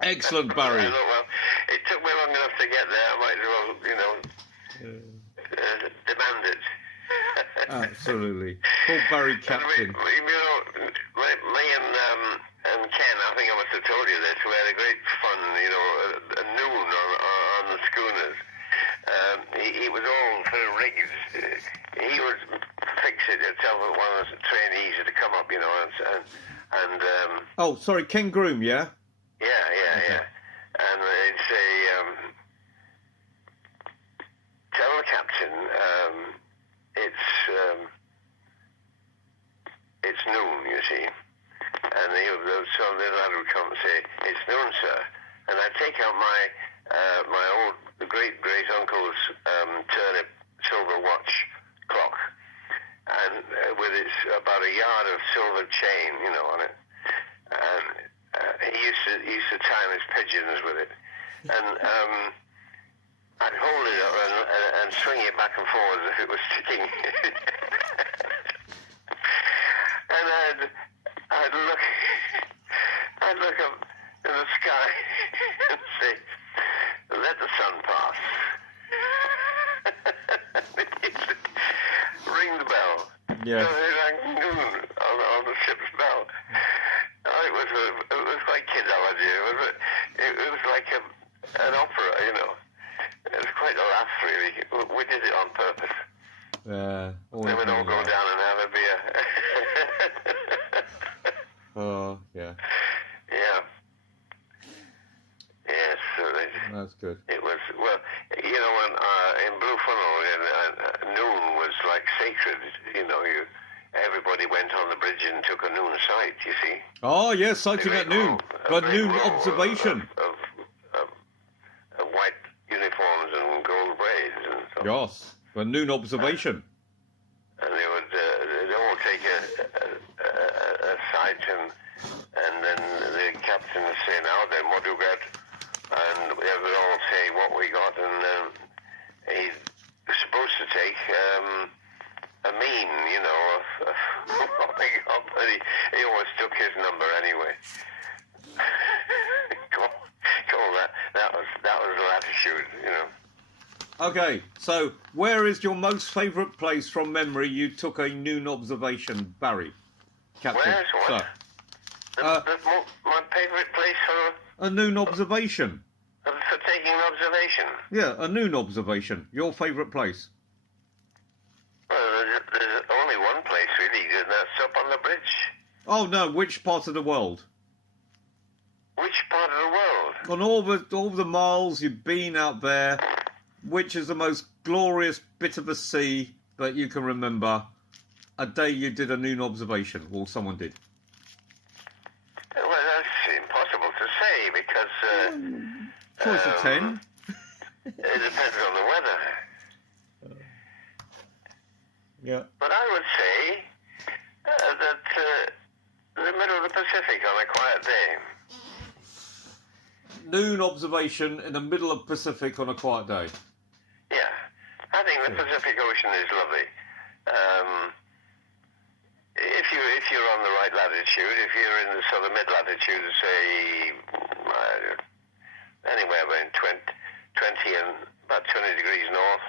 Excellent, Barry. I thought, well, it took me long enough to get there. I might as well, demand it. Absolutely. Call Barry Captain. Me and Ken, I think I must have told you this, we had a great fun, at noon on the schooners. He was all for rigs. He would fix it and tell one of the trainees to come up, and Oh, sorry, Ken Groom, yeah? Yeah. And they'd say, tell the captain, it's noon, you see. And so the lad would come and say, it's noon, sir. And I'd take out my old great uncle's turnip silver watch clock, and with its about a yard of silver chain, on it. And he used to time his pigeons with it, and I'd hold it up and swing it back and forward as if it was ticking. And I'd look up in the sky and say, let the sun pass. Ring the bell. Yeah. So it rang noon on the ship's bell. It was like kidology. It was like an opera, It was quite a laugh, really. We did it on purpose. They would all go down and have a beer. Oh, yeah. Yeah. Yes, so that's good. It was, well, when in Blue Funnel, noon was like sacred, everybody went on the bridge and took a noon sight, you see. Oh, yes, sighting at noon. A noon observation. Of white uniforms and gold braids and so on. Yes, a noon observation. And they'd all take a sight, and then the captain would say, now then, what do you get? And they would all say what we got, and he was supposed to take a mean, of what we got, but he always took his number anyway. That was latitude, Okay, so where is your most favourite place from memory you took a noon observation, Barry? Captain. Where's what? My favourite place for a noon observation. For taking an observation? Yeah, a noon observation. Your favourite place? Well, there's only one place, really, and that's up on the bridge. Oh, no, which part of the world? Which part of the world? On all the miles you've been out there, which is the most glorious bit of the sea that you can remember? A day you did a noon observation, or someone did? Well, that's impossible to say, because... choice of 10. It depends on the weather. Yeah. But I would say that the middle of the Pacific on a quiet day. Noon observation in the middle of Pacific on a quiet day. Yeah. I think the Pacific Ocean is lovely. If you're on the right latitude, if you're in the sort of mid-latitude, say, anywhere between 20 and about 20 degrees north,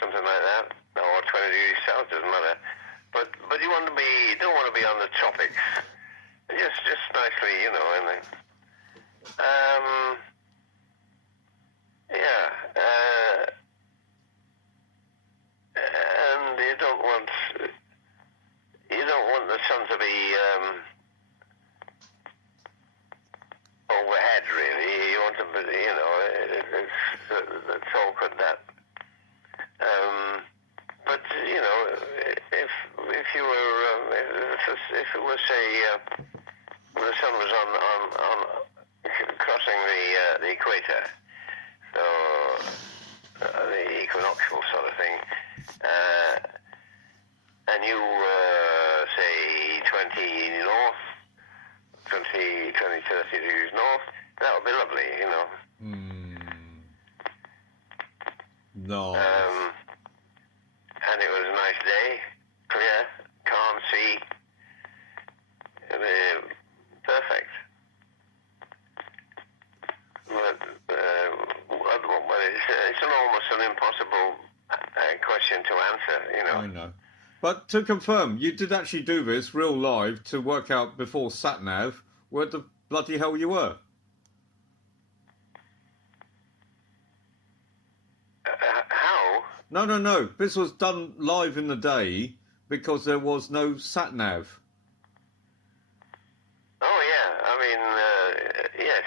something like that, or 20 degrees south, doesn't matter. But you don't want to be on the tropics. Just nicely, in the... and you don't want the sun to be overhead, really. You want to be, it's awkward, that. But if you were, if it was, say, the sun was on crossing the equator, so the equinoctial sort of thing, and you say 20 north, 20, 30 degrees north, that would be lovely, No. And it was a nice day, clear, calm sea, perfect. it's almost an impossible question to answer, you know. I know. But to confirm, you did actually do this real live to work out before sat-nav where the bloody hell you were. How? No. This was done live in the day because there was no sat-nav. Oh, yeah. I mean, yes,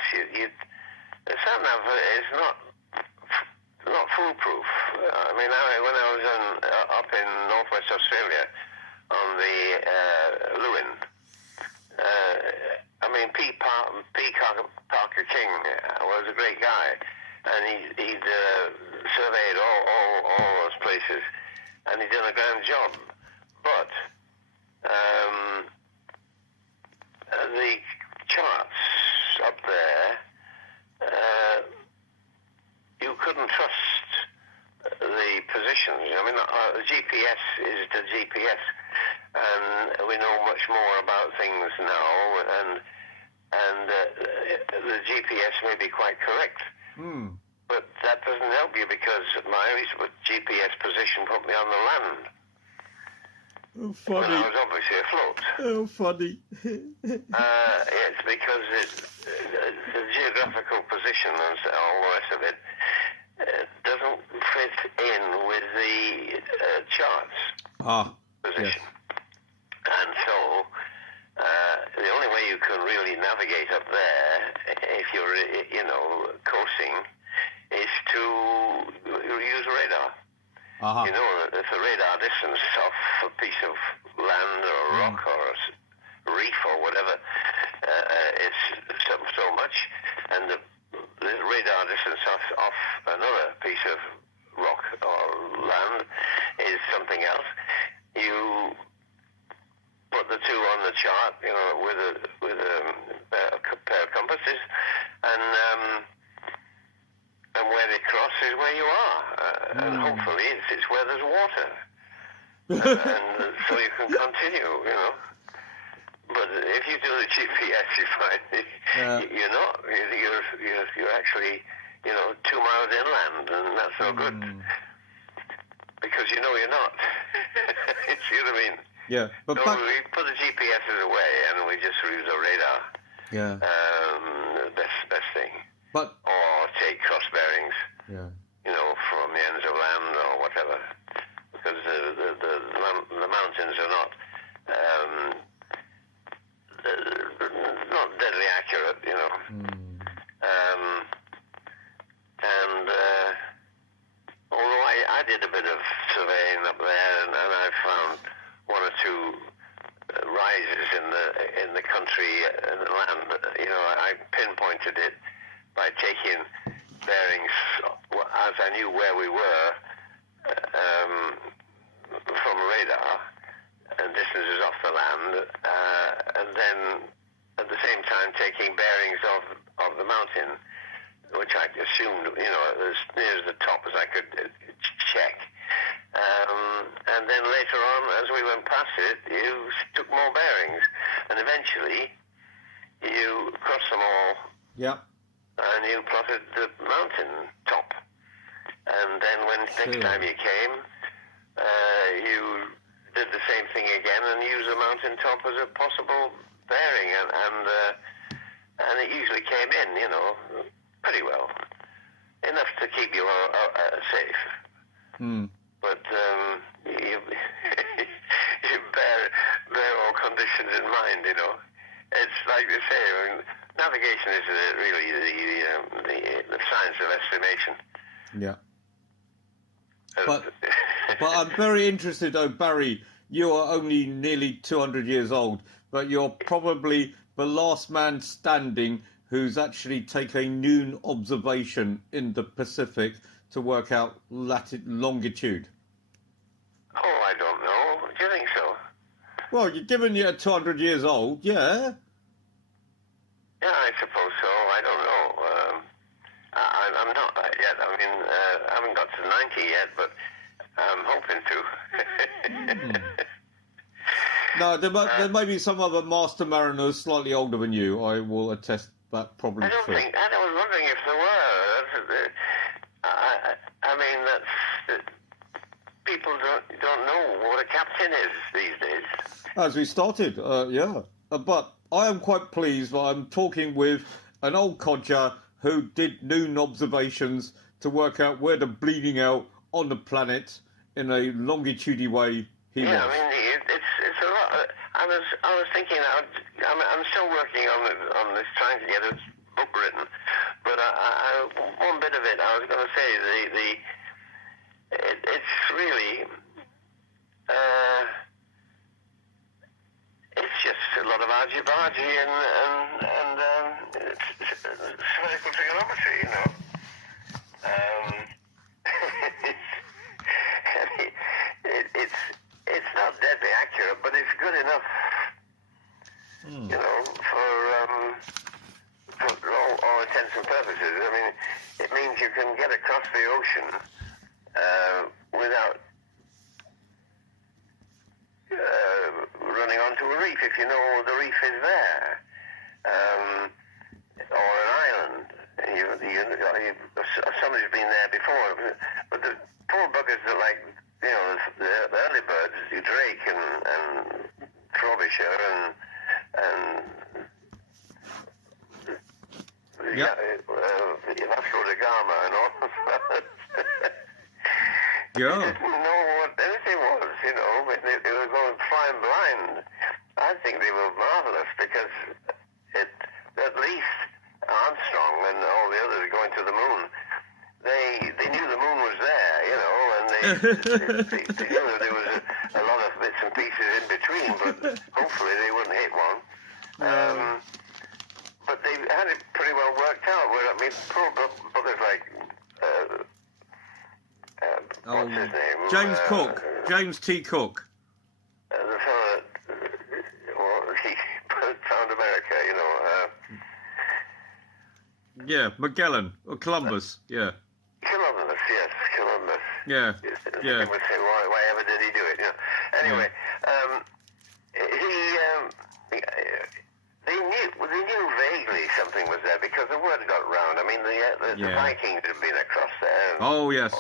the sat-nav is not foolproof. I mean, when I was up in northwest Australia on the Lewin, I mean, P. Parker King was a great guy, and he'd surveyed all those places, and he'd done a grand job. But the charts up there, you couldn't trust the positions. I mean, the GPS is the GPS, and we know much more about things now, and the GPS may be quite correct. But that doesn't help you because my GPS position put me on the land. Oh, funny. When I was obviously afloat. Oh, funny. It's because the geographical position and all the rest of it doesn't fit in with the charts position. Yes. And so the only way you can really navigate up there, if you're, coasting, is to use radar. You know, if the radar distance off a piece of land or rock or a reef or whatever is so much, and the radar distance off another piece of rock or land is something else, you put the two on the chart, you know, with a pair of compasses, and where they cross is where you are, and hopefully it's where there's water, and so you can continue, you know. But if you do the GPS, you find you're not. You're actually, 2 miles inland, and that's no good because you're not. You see what I mean? Yeah, but so we put the GPSs away, and we just use the radar. Yeah. Best thing. But or take cross bearings. Yeah. From the ends of land or whatever, because the mountains are not deadly accurate, and although I did a bit of surveying up there, and I found one or two rises in the country and the land. I pinpointed it by taking bearings as I knew where we were from radar and distances off the land, and then at the same time taking bearings of the mountain, which I assumed, as near as the top as I could check. And then later on, as we went past it, you took more bearings, and eventually you crossed them all. Yeah. And you plotted the mountain top. And then when next time you came, you did the same thing again and used the mountain top as a possible bearing, and it usually came in, pretty well, enough to keep you safe. But you bear all conditions in mind, It's like they say, navigation is really the science of estimation. Yeah. But I'm very interested, though, Barry, you are only nearly 200 years old, but you're probably the last man standing who's actually taken a noon observation in the Pacific to work out longitude. Oh, I don't know. Do you think so? Well, given you're 200 years old, yeah. Yeah, I suppose so. I don't know. I'm not yet. I mean, I haven't got to 90 yet, but I'm hoping to. No, there may be some other master mariners slightly older than you. I will attest that probably. I was wondering if there were. I mean, people don't know what a captain is these days. As we started, yeah. But I am quite pleased that I'm talking with an old codger who did noon observations to work out where the bleeding out on the planet in a longitudinal way he was. I mean, it's a lot. I was thinking, I'm still working on this, trying to get a book written. But one bit of it, I was going to say, it's really, it's just a lot of argy-bargy and spherical trigonometry, you know. It's not deadly accurate, but it's good enough, you know, for all intents and purposes. I mean, it means you can get across the ocean without running onto a reef if you know the reef is there, or an island. Somebody's been there before, but the poor buggers that, like, you know, the early birds, the drake and frobisher and Vasco da Gama and all of that. Yeah. They didn't know what anything was, you know. They were going flying blind. I think they were marvelous because at least Armstrong and all the others going to the moon, they knew the moon was there, you know, and they knew that there was a lot of bits and pieces in between, but hopefully they wouldn't hit one. But they had it pretty well worked out. Where, I mean, poor brothers like, what's his name? James Cook. James T. Cook. The fellow he found America, you know. Yeah, Magellan or Columbus. Yeah. Columbus, yes, Columbus. Yeah. Yeah. People say, why ever did he do it? You know. Anyway, they knew vaguely something was there because the word got round. I mean, the Vikings had been across there. Oh yes.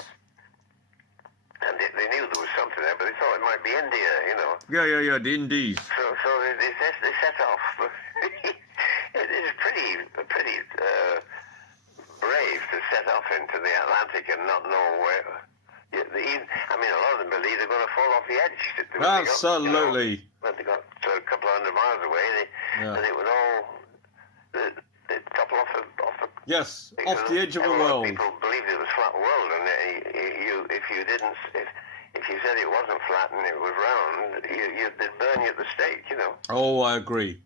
And they knew there was something there, but they thought it might be India, you know. Yeah. The Indies. So they set off. It is pretty brave to set off into the Atlantic and not know where. I mean, a lot of them believe they're going to fall off the edge. Absolutely. When they got a couple of hundred miles away, and it was all they'd topple off the. Yes, off the edge of the world. People believed it was flat world, and if you said it wasn't flat and it was round, they'd burn you at the stake, you know. Oh, I agree.